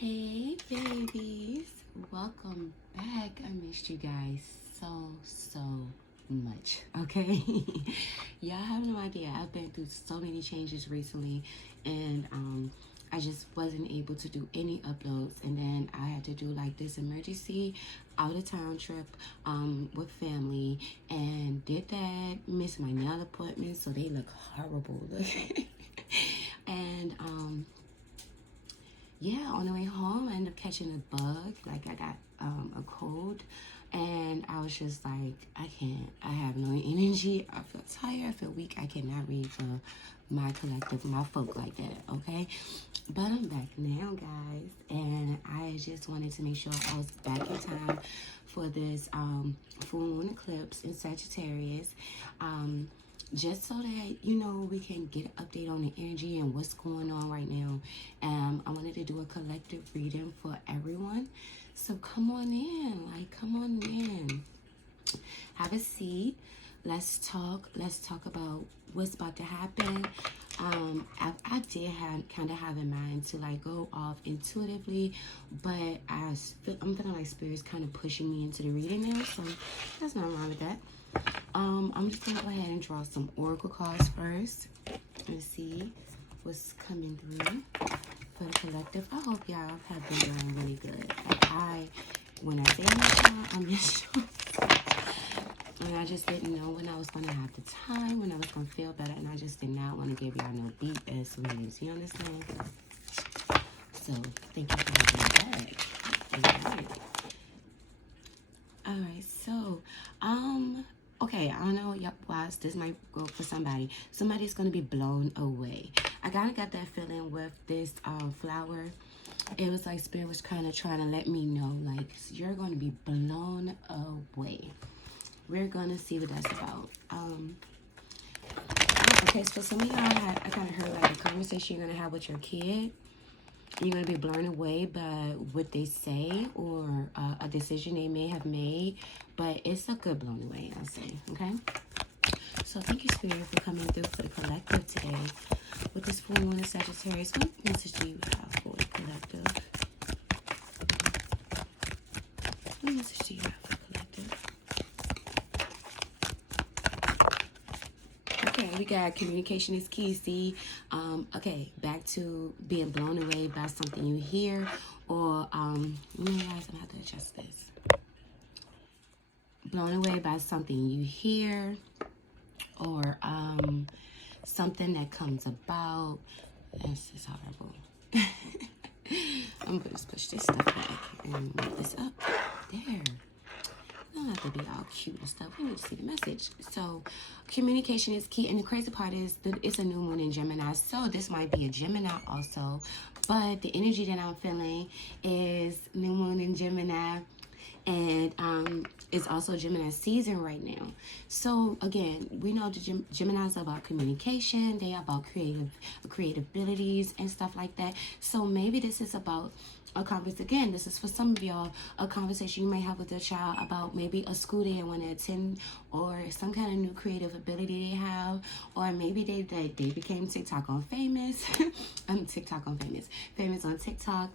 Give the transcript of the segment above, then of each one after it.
Hey babies, welcome back. I missed you guys so much. Okay. Y'all have no idea, I've been through so many changes recently, and I just wasn't able to do any uploads, and then I had to do like this emergency out of town trip with family, and did that, missed my nail appointment, so they look horrible. And yeah, on the way home, I ended up catching a bug. Like, I got a cold, and I was just like, I can't. I have no energy. I feel tired. I feel weak. I cannot read for my collective, my folk like that, okay? But I'm back now, guys, and I just wanted to make sure I was back in time for this full moon eclipse in Sagittarius. Just so that, you know, we can get an update on the energy and what's going on right now. I wanted to do a collective reading for everyone. So come on in, like, come on in. Have a seat. Let's talk. Let's talk about what's about to happen. I did kind of have in mind to like go off intuitively, but I'm feeling like Spirit's kind of pushing me into the reading now, so that's not wrong with that. I'm just gonna go ahead and draw some oracle cards first and see what's coming through for the collective. I hope y'all have been doing really good. When I say miss y'all, I miss y'all. And I just didn't know when I was gonna have the time, when I was gonna feel better, and I just did not want to give y'all no BS readings. You understand? So thank you for having me back. Alright, so okay, I don't know why this might go for somebody. Somebody's gonna be blown away. I kind of got that feeling with this flower. It was like Spirit was kind of trying to let me know, like, you're gonna be blown away. We're gonna see what that's about. Okay, so some of y'all, I kind of heard like a conversation you're gonna have with your kid. You're going to be blown away by what they say or a decision they may have made. But it's a good blown away, I'll say. Okay? So thank you, Spirit, for coming through for the collective today. With this full moon in Sagittarius, what message do you have for the collective? What message do you have for the collective? Okay, we got communication is key. See, okay, back to being blown away by something you hear, or you guys, I'm gonna have to adjust this. Blown away by something you hear, or something that comes about. This is horrible. I'm gonna just push this stuff back and move this up. There. Don't have to be all cute and stuff. We need to see the message. So communication is key, and the crazy part is that it's a new moon in Gemini, so this might be a Gemini also, but the energy that I'm feeling is new moon in Gemini, and it's also Gemini season right now. So again, we know the Geminis are about communication. They are about creative abilities and stuff like that. So maybe this is about a conversation. Again, this is for some of y'all, a conversation you may have with your child about maybe a school they want to attend, or some kind of new creative ability they have, or maybe they became TikTok on famous. Famous on TikTok.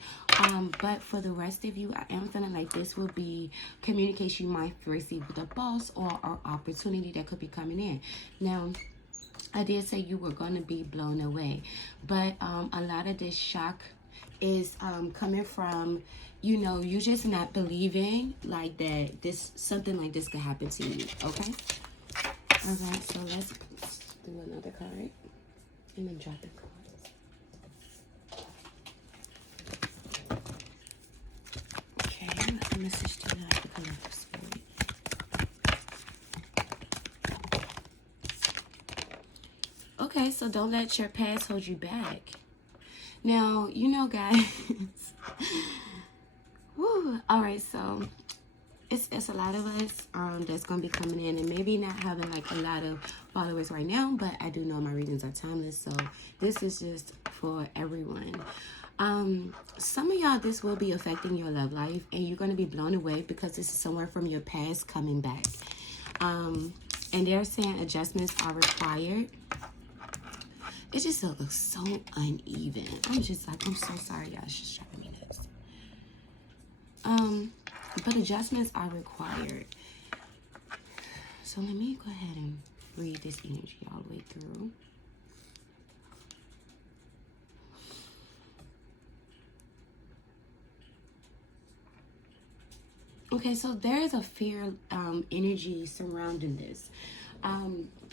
But for the rest of you, I am feeling like this will be communication you might receive with a boss, or an opportunity that could be coming in. Now, I did say you were going to be blown away, but a lot of this shock is coming from, you know, you just not believing like that something like this could happen to you. Okay. All right, so let's do another card and then drop the cards. Okay, what message do you have to come up, Spirit? Okay, so don't let your past hold you back. Now, you know, guys, woo, all right, so it's a lot of us that's going to be coming in and maybe not having like a lot of followers right now, but I do know my readings are timeless, so this is just for everyone. Some of y'all, this will be affecting your love life, and you're going to be blown away because this is somewhere from your past coming back. And they're saying adjustments are required. It just looks so uneven. I'm just like, I'm so sorry, y'all. It's just driving me nuts. But adjustments are required. So let me go ahead and read this energy all the way through. Okay, so there is a fear energy surrounding this.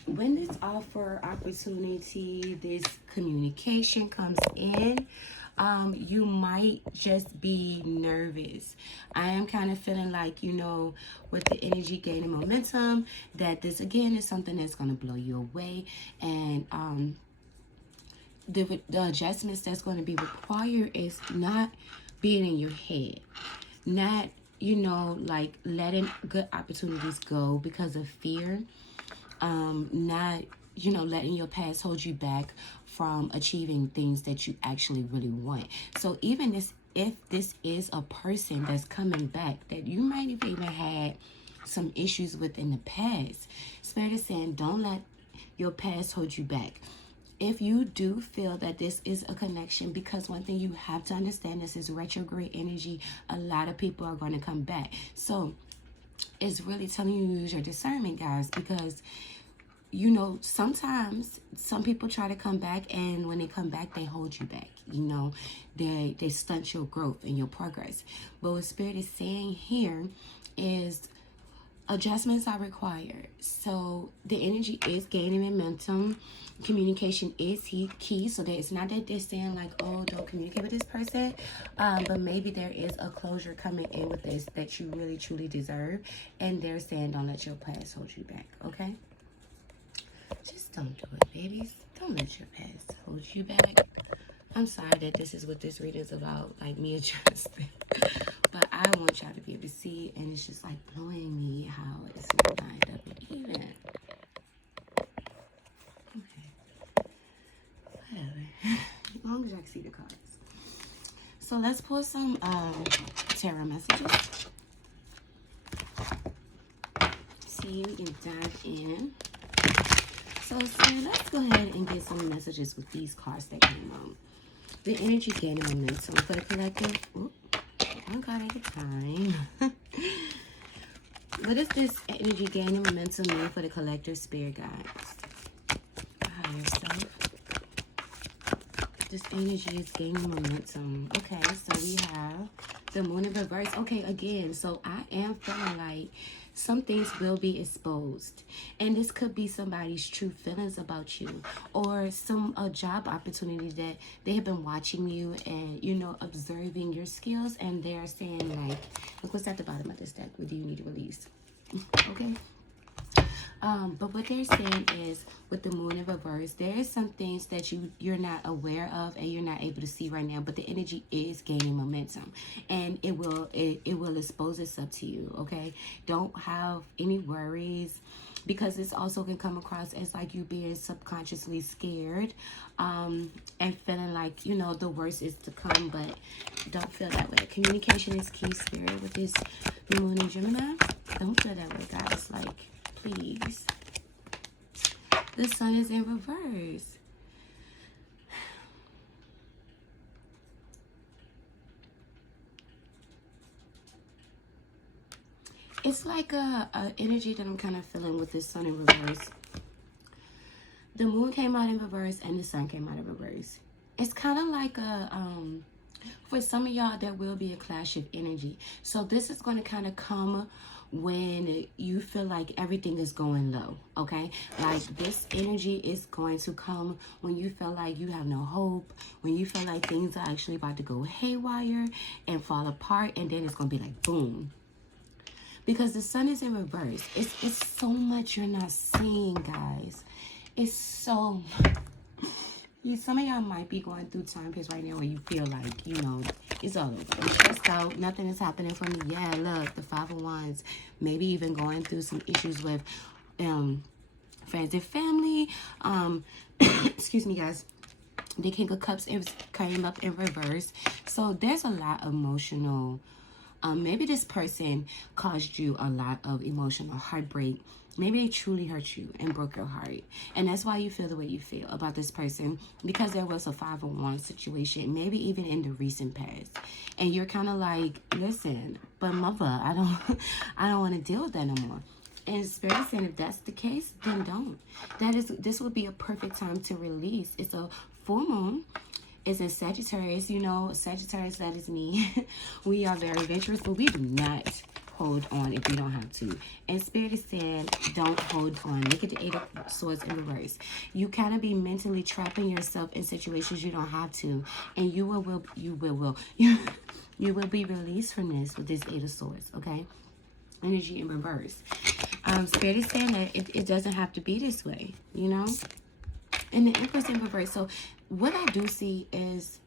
When this offer opportunity, this communication comes in, you might just be nervous. I am kind of feeling like, you know, with the energy gaining momentum, that this again is something that's going to blow you away. And the adjustments that's going to be required is not being in your head, not, you know, like letting good opportunities go because of fear, not, you know, letting your past hold you back from achieving things that you actually really want. So even if this is a person that's coming back that you might have even had some issues with in the past, Spirit is saying don't let your past hold you back. If you do feel that this is a connection, because one thing you have to understand, this is retrograde energy, a lot of people are going to come back. So it's really telling you to use your discernment, guys, because, you know, sometimes some people try to come back, and when they come back, they hold you back. You know, they stunt your growth and your progress. But what Spirit is saying here is adjustments are required. So the energy is gaining momentum. Communication is key. So that it's not that they're saying like, oh, don't communicate with this person. But maybe there is a closure coming in with this that you really truly deserve. And they're saying don't let your past hold you back. Okay? Just don't do it, babies. Don't let your past hold you back. I'm sorry that this is what this reading is about, like me adjusting. But I want y'all to be able to see, and it's just like blowing me how it's lined up and even. Okay. Whatever. As long as y'all can see the cards. So let's pull some tarot messages. See, we can dive in. So let's go ahead and get some messages with these cards that came out. The energy gaining momentum for the collective. Ooh, one card at a time. What does this energy gaining momentum mean for the collective, spirit guides? Higher self. This energy is gaining momentum. Okay, so we have the moon in reverse. Okay, again, so I am feeling like some things will be exposed, and this could be somebody's true feelings about you, or a job opportunity that they have been watching you and, you know, observing your skills, and they're saying like, look what's at the bottom of this deck. What do you need to release? Okay. But what they're saying is, with the moon in reverse, there is some things that you're not aware of and you're not able to see right now, but the energy is gaining momentum, and it will expose itself to you. Okay, don't have any worries, because this also can come across as like you being subconsciously scared, and feeling like, you know, the worst is to come, but don't feel that way. Communication is key, spirit, with this new moon in Gemini. Don't feel that way, guys. Like, please. The sun is in reverse. It's like a energy that I'm kind of feeling with this sun in reverse. The moon came out in reverse and the sun came out in reverse. It's kind of like for some of y'all, there will be a clash of energy. So this is going to kind of come when you feel like everything is going low, okay? Like this energy is going to come when you feel like you have no hope, when you feel like things are actually about to go haywire and fall apart, and then it's going to be like boom. Because the sun is in reverse. It's so much you're not seeing, guys. It's so some of y'all might be going through time periods right now where you feel like, you know, it's all over. I'm stressed out. Nothing is happening for me. Yeah, look, the 5 of Wands. Maybe even going through some issues with friends and family. Excuse me, guys. The King of Cups came up in reverse. So there's a lot of emotional Maybe this person caused you a lot of emotional heartbreak. Maybe they truly hurt you and broke your heart. And that's why you feel the way you feel about this person, because there was a 5-on-1 situation, maybe even in the recent past. And you're kind of like, listen, but mother, I don't want to deal with that no more. And Spirit is saying if that's the case, then don't. This would be a perfect time to release. It's a full moon. It's in Sagittarius. You know, Sagittarius, that is me. We are very adventurous, but we do not hold on if we don't have to. And Spirit is saying don't hold on. Look at the 8 of Swords in reverse. You kind of be mentally trapping yourself in situations you don't have to. And you will be released from this with this 8 of Swords, okay? Energy in reverse. Spirit is saying that it doesn't have to be this way, you know? And the Empress in reverse. So what I do see is,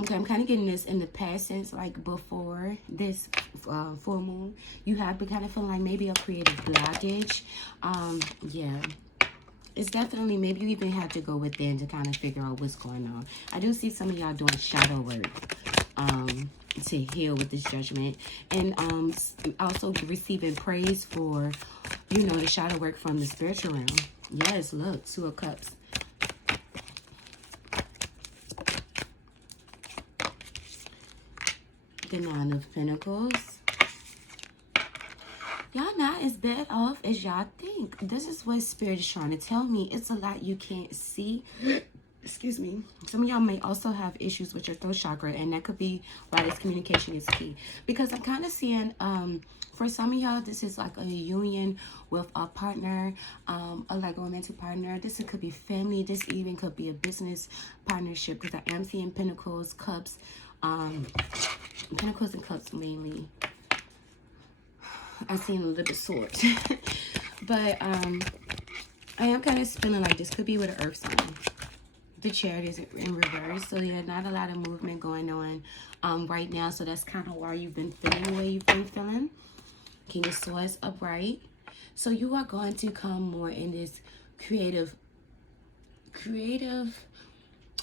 okay, I'm kind of getting this in the past sense, like before this full moon, you have been kind of feeling like maybe a creative blockage. Yeah. It's definitely, maybe you even have to go within to kind of figure out what's going on. I do see some of y'all doing shadow work to heal with this judgment. And also receiving praise for, you know, the shadow work from the spiritual realm. Yes, look, 2 of Cups. The 9 of Pentacles. Y'all not as bad off as y'all think. This is what Spirit is trying to tell me. It's a lot you can't see. Excuse me. Some of y'all may also have issues with your throat chakra, and that could be why this communication is key. Because I'm kind of seeing, for some of y'all, this is like a union with a partner, like a romantic partner. This could be family. This even could be a business partnership, because I am seeing Pentacles, Cups, Pentacles and Cups mainly. I've seen a little bit Swords. But I am kind of feeling like this could be with an earth sign. The Chariot is in reverse. So yeah, not a lot of movement going on right now. So that's kind of why you've been feeling the way you've been feeling. King of Swords upright. So you are going to come more in this creative,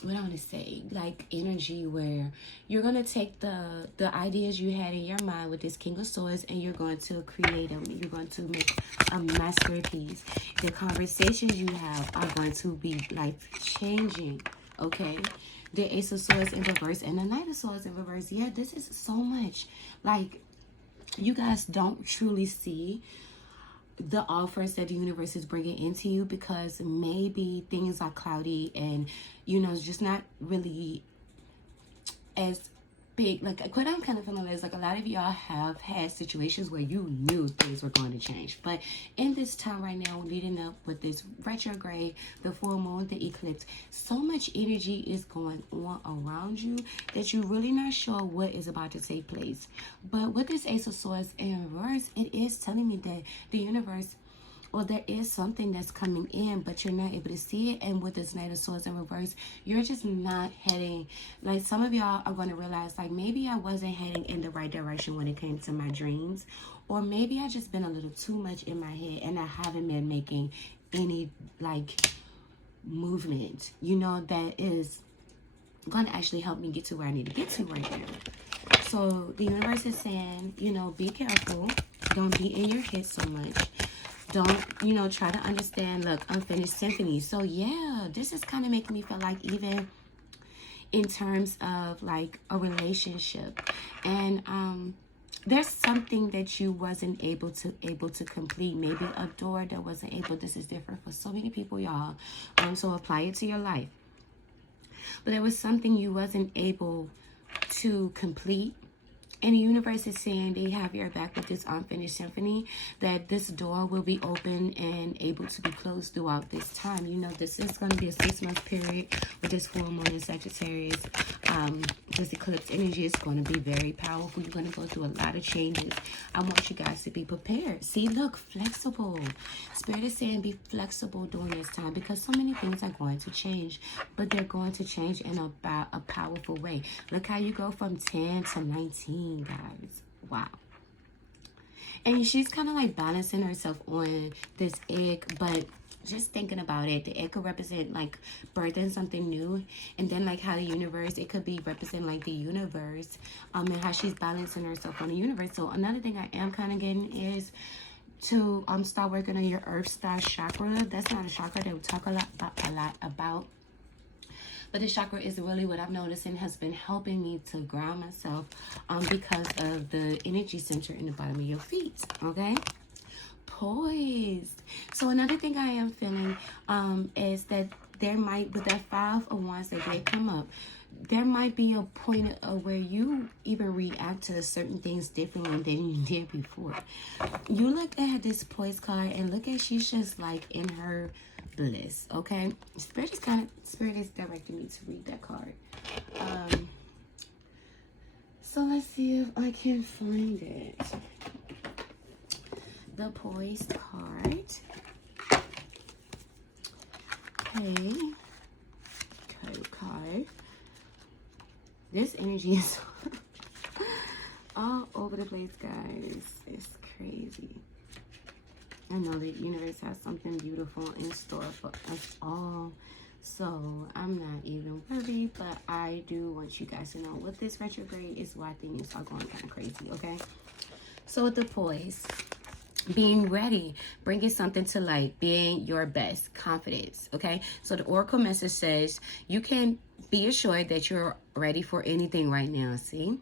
what I want to say, like energy, where you're going to take the ideas you had in your mind with this King of Swords, and you're going to create them. You're going to make a masterpiece. The conversations you have are going to be life changing, okay? The Ace of Swords in reverse and the Knight of Swords in reverse. Yeah, this is so much. Like, you guys don't truly see the offers that the universe is bringing into you, because maybe things are cloudy and, you know, it's just not really as big. Like, what I'm kind of feeling is like a lot of y'all have had situations where you knew things were going to change, but in this time right now, leading up with this retrograde, the full moon, the eclipse, so much energy is going on around you that you're really not sure what is about to take place. But with this Ace of Swords in reverse, it is telling me that the universe, or there is something that's coming in, but you're not able to see it. And with this Knight of Swords in reverse, you're just not heading, like, some of y'all are going to realize, like, maybe I wasn't heading in the right direction when it came to my dreams, or maybe I just been a little too much in my head and I haven't been making any, like, movement, you know, that is going to actually help me get to where I need to get to right now. So the universe is saying, you know, be careful. Don't be in your head so much. Don't, you know, try to understand, look, unfinished symphony. So yeah, this is kind of making me feel like, even in terms of like a relationship, and there's something that you wasn't able to complete, maybe a door that wasn't able. This is different for so many people, y'all. So apply it to your life. But there was something you wasn't able to complete, and the universe is saying they have your back with this unfinished symphony, that this door will be open and able to be closed throughout this time. You know, this is going to be a 6-month period with this full moon in Sagittarius. This eclipse energy is going to be very powerful. You're going to go through a lot of changes. I want you guys to be prepared. See, look, flexible. Spirit is saying be flexible during this time, because so many things are going to change, but they're going to change in a powerful way. Look how you go from 10 to 19, guys. Wow. And she's kind of like balancing herself on this egg, but just thinking about it, it could represent like birthing something new, and then like how the universe, it could be represent like the universe, and how she's balancing herself on the universe. So another thing I am kind of getting is to start working on your earth star chakra. That's not a chakra that we talk a lot about. But this chakra is really what I've noticed and has been helping me to ground myself because of the energy center in the bottom of your feet, okay? Poised. So another thing I am feeling is that there might, with that 5 of Wands that did come up, there might be a point of where you even react to certain things differently than you did before. You look at this Poise card and look at, she's just like in her bliss, okay? Spirit is directing me to read that card. So let's see if I can find it. The Poise card. Okay. Card. This energy is all over the place, guys. It's crazy. I know the universe has something beautiful in store for us all. So I'm not even worried, but I do want you guys to know with this retrograde is why things are going kind of crazy, okay? So with the Poise, being ready, bringing something to light, being your best, confidence, okay? So the oracle message says you can be assured that you're ready for anything right now. See,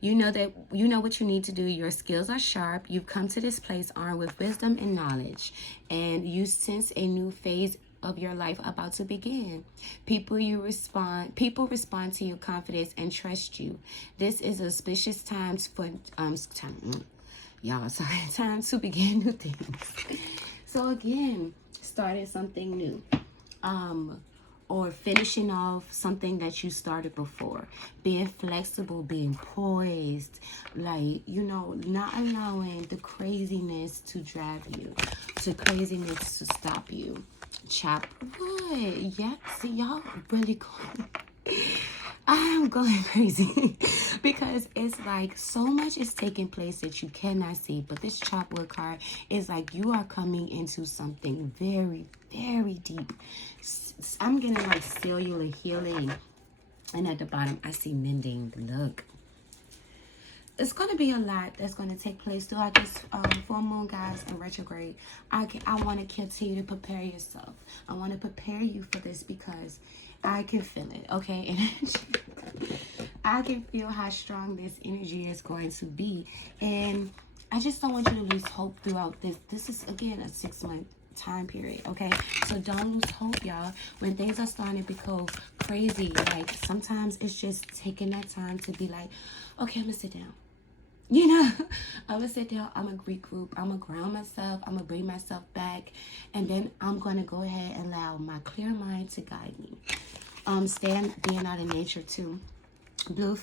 you know what you need to do. Your skills are sharp. You've come to this place armed with wisdom and knowledge, and you sense a new phase of your life about to begin. People respond to your confidence and trust you. This is auspicious times for time to begin new things. So again, starting something new, or finishing off something that you started before. Being flexible, being poised, like, not allowing the craziness to drive you, to craziness to stop you. Chop wood. Yeah, see, y'all really going. I'm going crazy because it's like so much is taking place that you cannot see. But this chopwood card is like you are coming into something very, very deep. I'm getting like cellular healing. And at the bottom, I see mending. Look. It's going to be a lot that's going to take place throughout this full moon, guys, and retrograde. I want to continue to prepare yourself. I want to prepare you for this because I can feel it, okay? I can feel how strong this energy is going to be. And I just don't want you to lose hope throughout this. This is, again, a 6-month time period, okay? So don't lose hope, y'all. When things are starting to become crazy, like sometimes it's just taking that time to be like, okay, I'm going to sit down. I'm going to sit down, I'm going to regroup, I'm going to ground myself, I'm going to bring myself back, and then I'm going to go ahead and allow my clear mind to guide me. Being out in nature too. The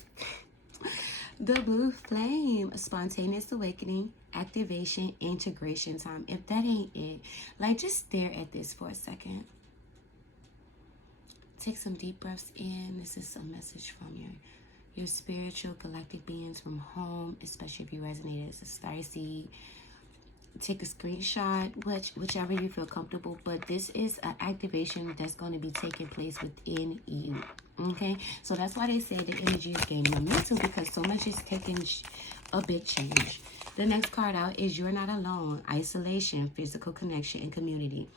blue flame, spontaneous awakening, activation, integration time. If that ain't it, like just stare at this for a second. Take some deep breaths in. This is a message from your spiritual galactic beings from home, especially if you resonate as a star seed. Take a screenshot, whichever you feel comfortable, but this is an activation that's going to be taking place within you, okay? So that's why they say the energy is gaining momentum, because so much is taking a big change. The next card out is you're not alone, isolation, physical connection, and community.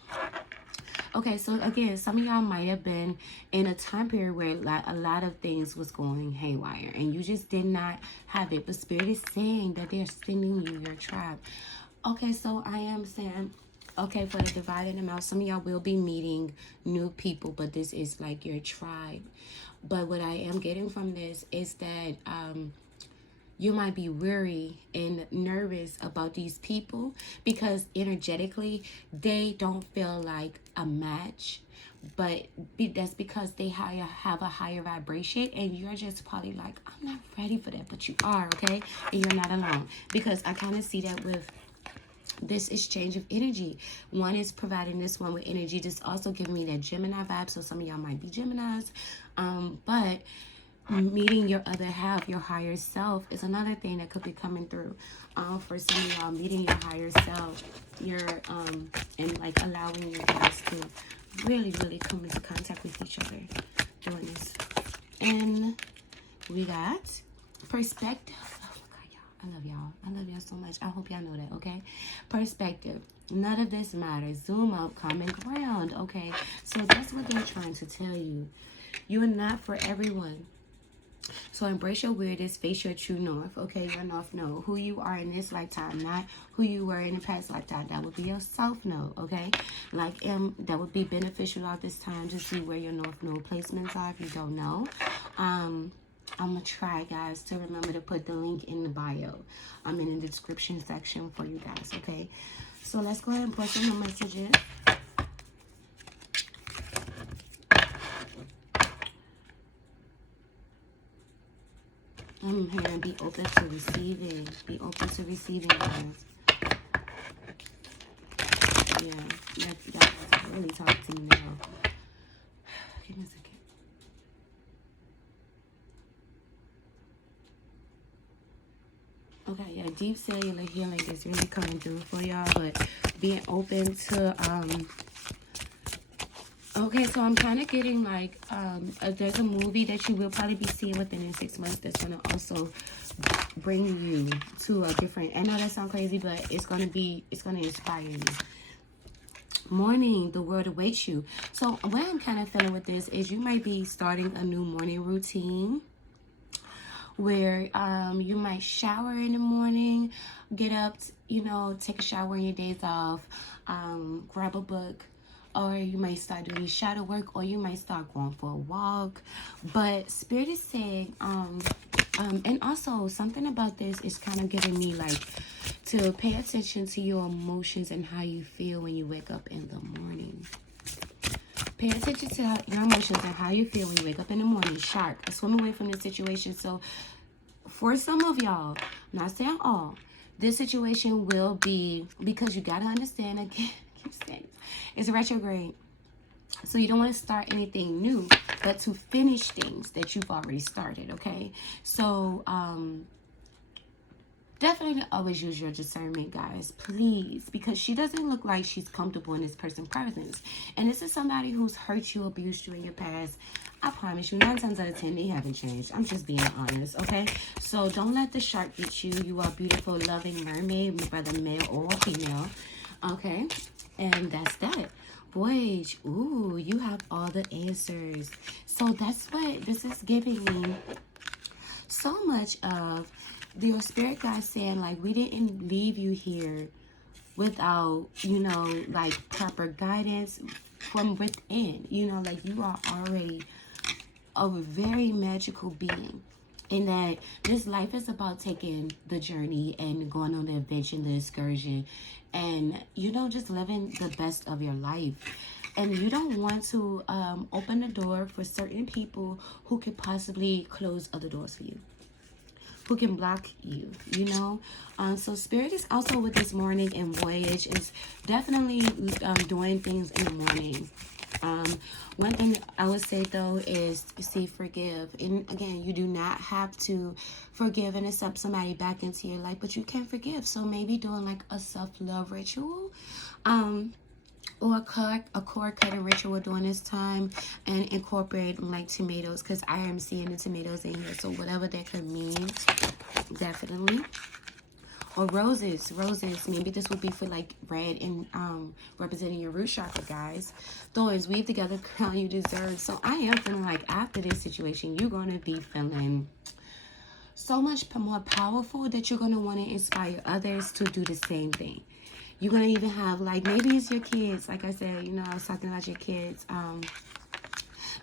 Okay, so again, some of y'all might have been in a time period where a lot of things was going haywire and you just did not have it. But Spirit is saying that they're sending you your tribe. Okay, so I am saying, okay, for the divided amount, some of y'all will be meeting new people, but this is like your tribe. But what I am getting from this is that you might be weary and nervous about these people because energetically they don't feel like a match, but that's because they have a higher vibration, and you're just probably like, I'm not ready for that, but you are, okay? And you're not alone, because I kind of see that with this exchange of energy. One is providing this one with energy. This also giving me that Gemini vibe, so some of y'all might be Geminis, but Meeting your other half, your higher self, is another thing that could be coming through. For some of y'all, meeting your higher self, and like allowing you guys to really, really come into contact with each other doing this. And we got perspective. Oh my God, y'all. I love y'all. I love y'all so much. I hope y'all know that, okay? Perspective. None of this matters. Zoom out, common ground, okay? So that's what they're trying to tell you. You are not for everyone. So embrace your weirdness, face your true north, okay? Your north node. Who you are in this lifetime, not who you were in the past lifetime. That would be your south node, okay? Like, that would be beneficial at this time to see where your north node placements are if you don't know. I'm going to try, guys, to remember to put the link in the bio. I'm in the description section for you guys, okay? So let's go ahead and put some messages. I'm here and be open to receiving. Be open to receiving, guys. Yeah, that's really talk to me now. Give me a second. Okay, yeah, deep cellular healing is really coming through for y'all, but being open to, okay, so I'm kind of getting like, there's a movie that you will probably be seeing within 6 months that's going to also bring you to a different, I know that sounds crazy, but it's going to inspire you. Morning, the world awaits you. So what I'm kind of feeling with this is you might be starting a new morning routine where you might shower in the morning, get up, take a shower on your days off, grab a book, or you might start doing shadow work, or you might start going for a walk. But Spirit is saying, and also something about this is kind of giving me like to pay attention to your emotions and how you feel when you wake up in the morning. Pay attention to your emotions and how you feel when you wake up in the morning. Shark, swim away from the situation. So for some of y'all, I'm not saying all, this situation will be, because you got to understand, again, I keep saying it's retrograde. So you don't want to start anything new, but to finish things that you've already started, okay? So definitely always use your discernment, guys, please, because she doesn't look like she's comfortable in this person's presence. And this is somebody who's hurt you, abused you in your past. I promise you, 9 times out of 10, they haven't changed. I'm just being honest, okay? So don't let the shark get you. You are beautiful, loving mermaid, whether male or female, okay? And that's that. Voyage, ooh, you have all the answers. So that's what this is giving me. So much of your spirit guide saying, like, we didn't leave you here without, like proper guidance from within. Like you are already a very magical being. And that this life is about taking the journey and going on the adventure, the excursion, and, just living the best of your life. And you don't want to open the door for certain people who could possibly close other doors for you, who can block you, So Spirit is also with this morning and voyage is definitely doing things in the morning. One thing I would say, though, is forgive. And again, you do not have to forgive and accept somebody back into your life, but you can forgive. So maybe doing like a self-love ritual, or a cord cutting ritual during this time, and incorporate like tomatoes, because I am seeing the tomatoes in here. So whatever that could mean, definitely. Or roses. Maybe this would be for like red and representing your root chakra, guys. Thorns, weave together, crown you deserve. So I am feeling like after this situation, you're going to be feeling so much more powerful that you're going to want to inspire others to do the same thing. You're going to even have, like, maybe it's your kids. Like I said, I was talking about your kids.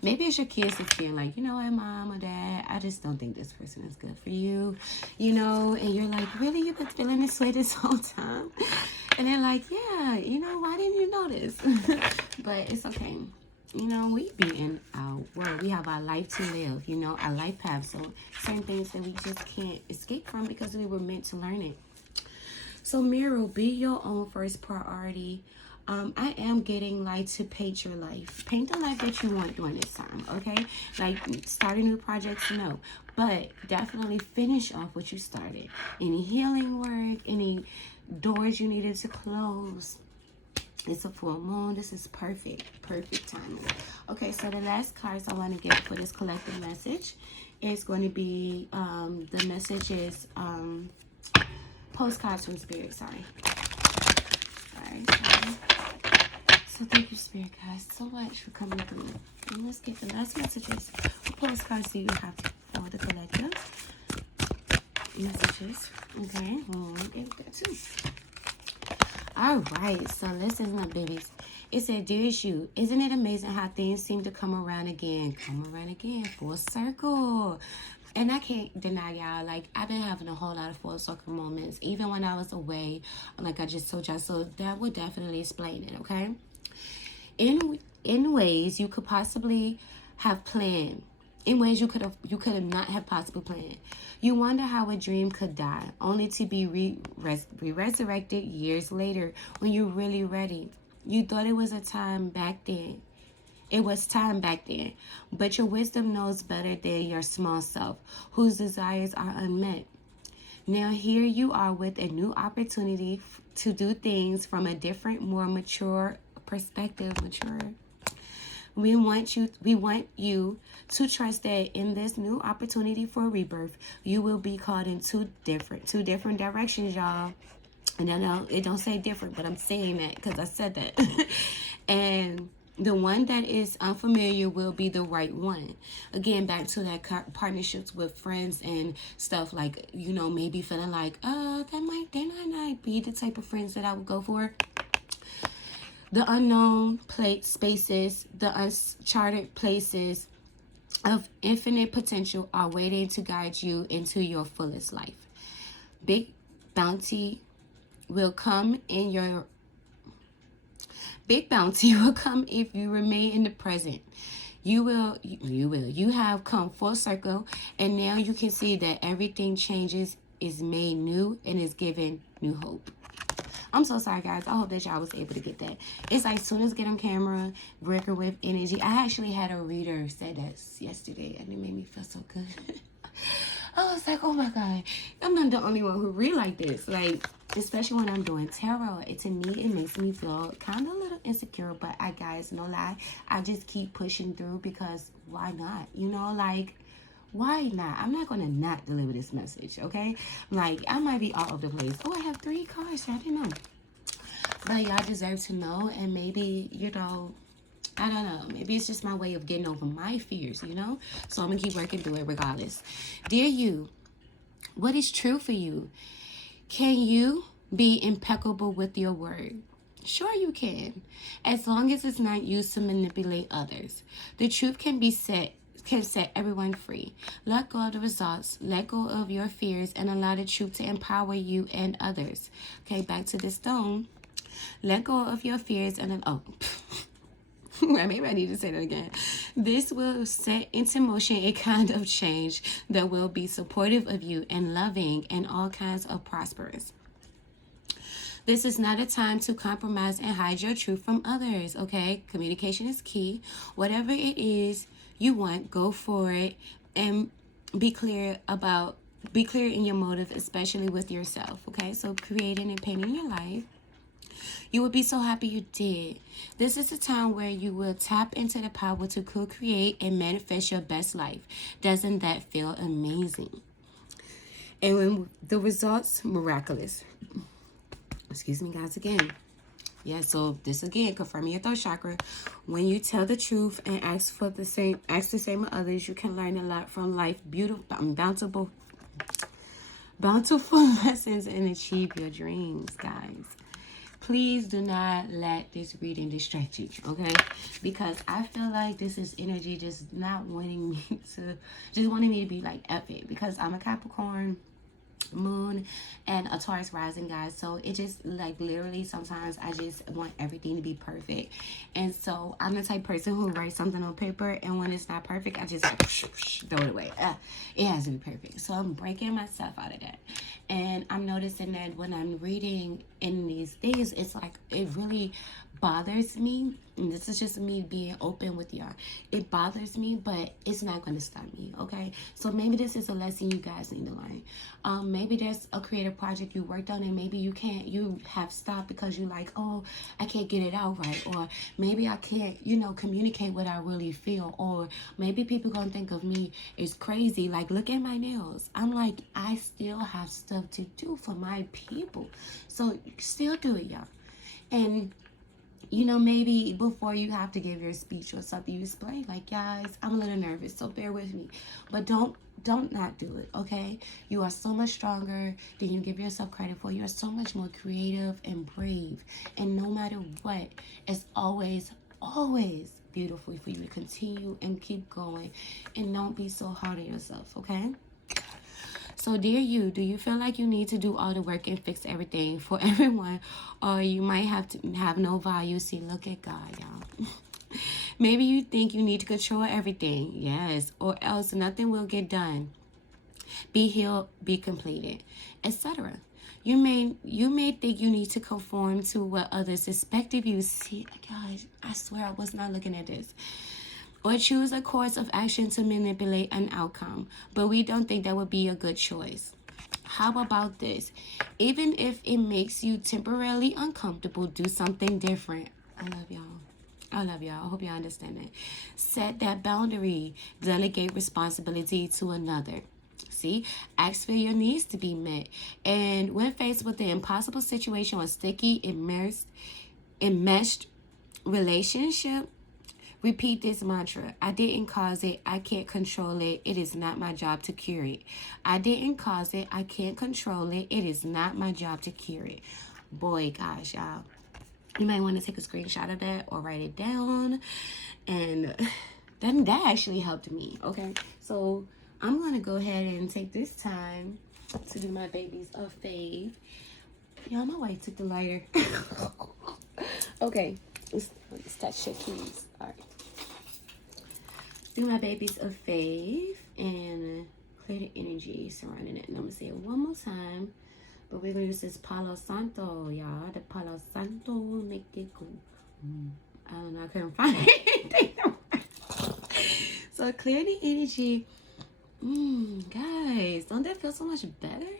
Maybe it's your kids that's feeling like, hey, mom or dad, I just don't think this person is good for you, and you're like, really? You've been feeling this way this whole time? And they're like, yeah, why didn't you notice? But it's okay. We be in our world. We have our life to live, our life path. So certain things that we just can't escape from because we were meant to learn it. So mirror, be your own first priority. I am getting like to paint your life. Paint the life that you want during this time, okay? Like starting new projects, no. But definitely finish off what you started. Any healing work, any doors you needed to close. It's a full moon. This is perfect. Perfect timing. Okay, so the last cards I want to get for this collective message is going to be, the message is postcards from Spirit. Sorry. So thank you, Spirit guys, so much for coming through. And let's get the last messages. What postcards do you have for the collective messages? Okay, we've got two. All right, so listen up, babies. It said, dearest you, isn't it amazing how things seem to come around again? Come around again, full circle. And I can't deny y'all, like, I've been having a whole lot of full circle moments, even when I was away, like I just told y'all. So that would definitely explain it, okay? In ways you could possibly have planned. In ways you could have not have possibly planned. You wonder how a dream could die, only to be resurrected years later when you're really ready. You thought it was a time back then. It was time back then, but your wisdom knows better than your small self, whose desires are unmet. Now here you are with a new opportunity to do things from a different, more mature perspective. We want you to trust that in this new opportunity for rebirth, you will be called in two different directions, y'all. And I know it don't say different, but I'm saying that because I said that. And the one that is unfamiliar will be the right one. Again, back to that partnerships with friends and stuff, like, you know, maybe feeling like, they might not be the type of friends that I would go for. The unknown spaces, the uncharted places of infinite potential are waiting to guide you into your fullest life. Big bounty will come if you remain in the present. You have come full circle, and now you can see that everything changes, is made new, and is given new hope. I'm so sorry, guys. I hope that y'all was able to get that. It's like, as soon as I get on camera, working with energy. I actually had a reader say that yesterday, and it made me feel so good. I was like, oh my God, I'm not the only one who read like this. Like, especially when I'm doing tarot, to me, it makes me feel kind of a little insecure. But guys, no lie, I just keep pushing through because why not? You know, like, why not? I'm not going to not deliver this message, okay? Like, I might be all over the place. Oh, I have 3 cards. I didn't know. But y'all deserve to know. And maybe, you know, I don't know. Maybe it's just my way of getting over my fears, you know? So I'm going to keep working through it regardless. Dear you, what is true for you? Can you be impeccable with your word? Sure you can. As long as it's not used to manipulate others. The truth can set everyone free. Let go of the results. Let go of your fears and allow the truth to empower you and others. Okay, back to the stone. Let go of your fears and maybe I need to say that again. This will set into motion a kind of change that will be supportive of you and loving and all kinds of prosperous. This is not a time to compromise and hide your truth from others, okay? Communication is key. Whatever it is you want, go for it, and be clear in your motive, especially with yourself, okay? So creating and painting your life. You would be so happy you did. This is a time where you will tap into the power to co-create and manifest your best life. Doesn't that feel amazing? And when the results, miraculous. Excuse me, guys, again. Yeah, so this again, confirming your third chakra. When you tell the truth and ask the same of others, you can learn a lot from life. Bountiful lessons and achieve your dreams, guys. Please do not let this reading distract you, okay? Because I feel like this is energy just not wanting me to be like epic. Because I'm a Capricorn moon and a Taurus rising, guys. So it just like literally sometimes I just want everything to be perfect. And so I'm the type of person who writes something on paper, and when it's not perfect, I just like throw it away. It has to be perfect. So I'm breaking myself out of that. And I'm noticing that when I'm reading in these things, it's like it really bothers me, and this is just me being open with y'all. It bothers me, but it's not going to stop me, okay? So maybe this is a lesson you guys need to learn. Maybe there's a creative project you worked on, and maybe you have stopped because you like, oh, I can't get it out right, or maybe I can't, communicate what I really feel, or maybe people gonna think of me as crazy. Like, look at my nails. I'm like, I still have stuff to do for my people, so still do it, y'all. And maybe before you have to give your speech or something, you explain, like, guys, I'm a little nervous, so bear with me. But don't not do it, okay? You are so much stronger than you give yourself credit for. You are so much more creative and brave. And no matter what, it's always beautiful for you to continue and keep going. And don't be so hard on yourself, okay? So, dear you, do you feel like you need to do all the work and fix everything for everyone? Or you might have to have no value? See, look at God, y'all. Maybe you think you need to control everything. Yes. Or else nothing will get done. Be healed, be completed, etc. You may think you need to conform to what others expect of you. See, guys, I swear I was not looking at this. Or choose a course of action to manipulate an outcome. But we don't think that would be a good choice. How about this? Even if it makes you temporarily uncomfortable, do something different. I love y'all. I love y'all. I hope y'all understand that. Set that boundary. Delegate responsibility to another. See? Ask for your needs to be met. And when faced with the impossible situation or sticky, enmeshed relationship, repeat this mantra. I didn't cause it. I can't control it. It is not my job to cure it. I didn't cause it. I can't control it. It is not my job to cure it. Boy, gosh, y'all. You might want to take a screenshot of that or write it down. And that actually helped me, okay? So I'm going to go ahead and take this time to do my babies a fave. Y'all, my wife took the lighter. Okay. Let's touch your keys. All right. Do my babies a fave and clear the energy surrounding it. And I'm going to say it one more time. But we're going to use this Palo Santo, y'all. The Palo Santo make it go. I don't know. I couldn't find anything. So clear the energy. Guys, don't that feel so much better?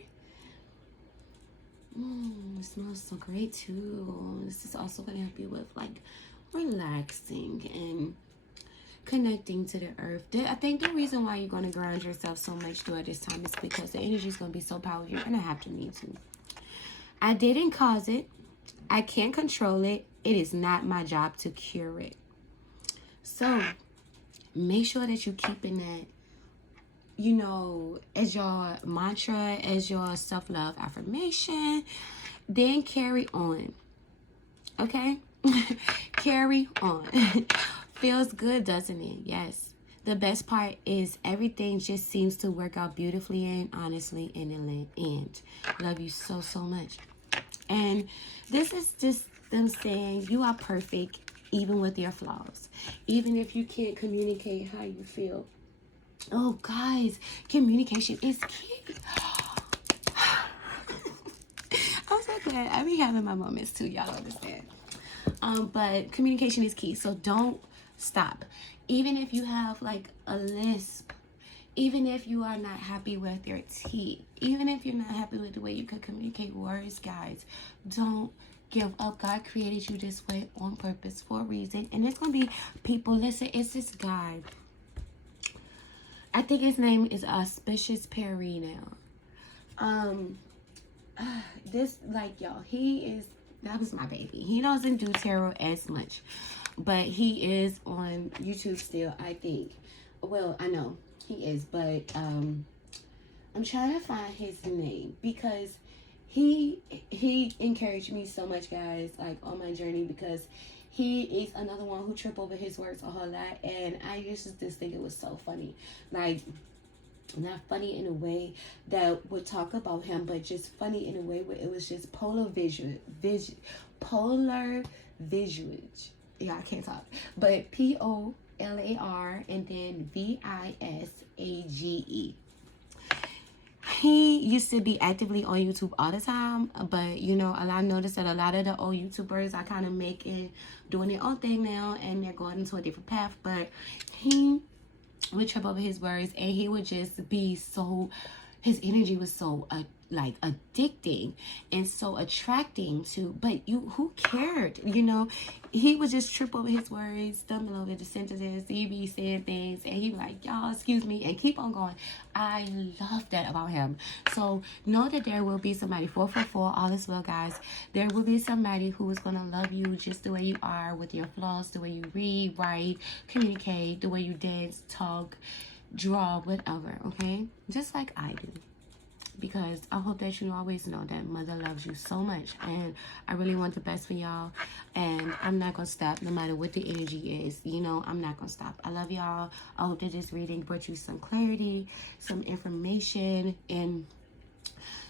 It smells so great too. This is also going to help you with like relaxing and connecting to the earth. I think the reason why you're going to ground yourself so much throughout this time is because the energy is going to be so powerful. You're going to have to need to. I didn't cause it. I can't control it. It is not my job to cure it. So make sure that you're keeping that, as your mantra, as your self-love affirmation. Then carry on. Okay? Carry on. Feels good, doesn't it? Yes. The best part is everything just seems to work out beautifully and honestly in the end. Love you so, so much. And this is just them saying you are perfect even with your flaws. Even if you can't communicate how you feel. Oh, guys, communication is key. I'm so glad. I be having my moments too, y'all understand. But communication is key, so don't stop. Even if you have like a lisp, even if you are not happy with your teeth, even if you're not happy with the way you could communicate words, guys, don't give up. God created you this way on purpose for a reason. And there's going to be people, listen, it's this guy. I think his name is Auspicious Perry now. This, like, y'all, that was my baby. He doesn't do tarot as much, but he is on YouTube still, I think. Well, I know he is, but I'm trying to find his name because he encouraged me so much, guys, like on my journey, because he is another one who tripped over his words a whole lot, and I used to just think it was so funny, like not funny in a way that would talk about him, but just funny in a way where it was just polar visual. Yeah, I can't talk, but POLAR and then VISAGE. he used to be actively on YouTube all the time, but you know, I noticed that a lot of the old YouTubers are kind of doing their own thing now, and they're going into a different path. But he would trip over his words, and he would just be so, his energy was so like addicting and so attracting to, but who cared, you know? He would just trip over his words, stumble over the sentences, he'd be saying things, and he'd be like, y'all, excuse me, and keep on going. I love that about him. So know that there will be somebody, 444, all is well, guys. There will be somebody who is going to love you just the way you are, with your flaws, the way you read, write, communicate, the way you dance, talk, draw, whatever, okay? Just like I do. Because I hope that you always know that Mother loves you so much, and I really want the best for y'all, and I'm not gonna stop no matter what the energy is, you know. I'm not gonna stop. I love y'all. I hope that this reading brought you some clarity, some information, and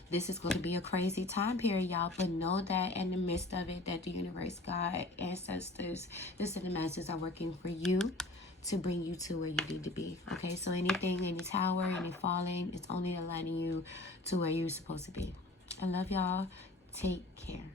this is going to be a crazy time period, y'all, but know that in the midst of it, that the universe, God, ancestors, the cinemasters are working for you to bring you to where you need to be. Okay, so anything, any tower, any falling, it's only aligning you to where you're supposed to be. I love y'all. Take care.